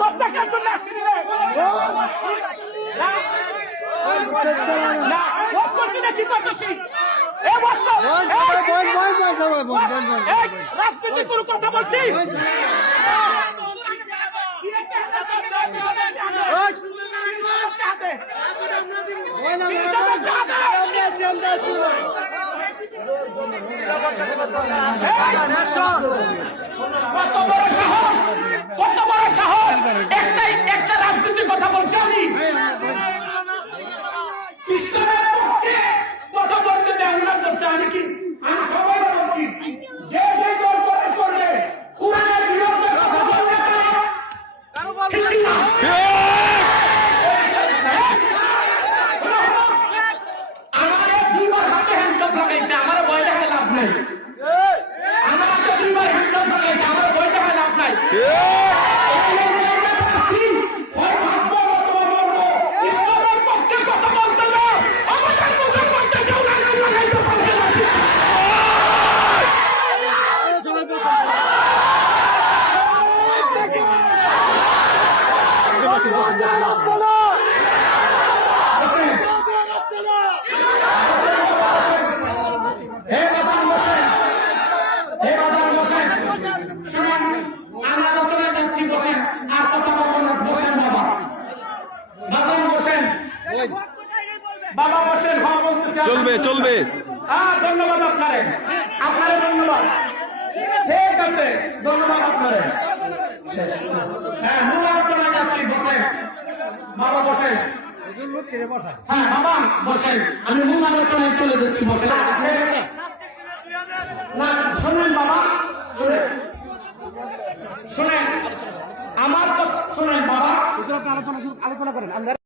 তোর টাকার জন্য আসছিলি রে না ওয়াশ করছিস না কি করছিস এ ওয়াশ কর রাজনীতি কোনো কথা বলছি কত বড় সাহস একটা রাজনীতির কথা বলছি আমি ইসলামের পক্ষে কথা বলতে অনুরোধ করছে আমি সবাই বলছি যে যে দল করবে কোরআনের বিরুদ্ধে কথা বলবে আমার 2 বার হাতে হ্যান্ডকাফ লাগাইছে আমার ভয় দেখে লাভ নাই আমার হাতে 2 বার হ্যান্ডকাফ লাগাইছে আমার ভয় দেখে লাভ নাই ইসলামের পক্ষে কথা বলতে না আমাদের মুখের মধ্যে কেউ লাগাইতে পারবে না বাবা বসেন চলবে চলবে ধন্যবাদ আপনারে ধন্যবাদ ঠিক আছে ধন্যবাদ আপনারে হ্যাঁ মূল আলোচনায় যাচ্ছি বসেন বাবা বসেন হ্যাঁ বাবা বসেন আমি মূল আলোচনায় চলে যাচ্ছি বসেন না শোনেন বাবা শুনেন আমার শোনেন বাবা আলোচনা করেন